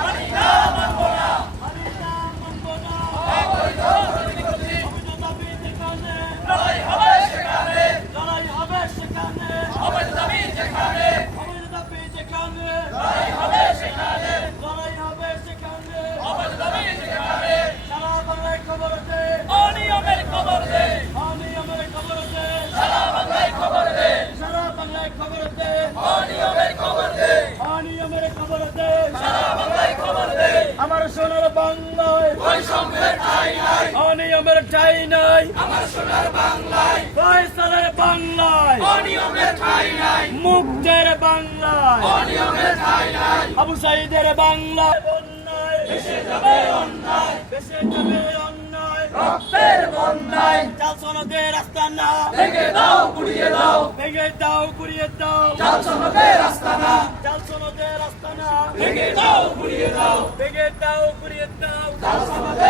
Florida! আমার সোনার বাংলায়। অনিয়মের ঠাই নাই। ফয়সালের বাংলায়। মুক্তের বাংলায়। আবু সাইদের বাংলায়। বন্যায় ভেসে যাবে অন্যায়। ভেসে যাবে অন্যায়। রক্তের বন্যায়। চাল সনদের রাস্তা না। ভেঙে দাও গুড়িয়ে দাও। ভেঙে দাও গুড়িয়ে দাও। চাল সনদের রাস্তা ভেঙে দাও পুড়িয়ে দাও ভেঙে দাও পুড়িয়ে দাও দাও আমাদের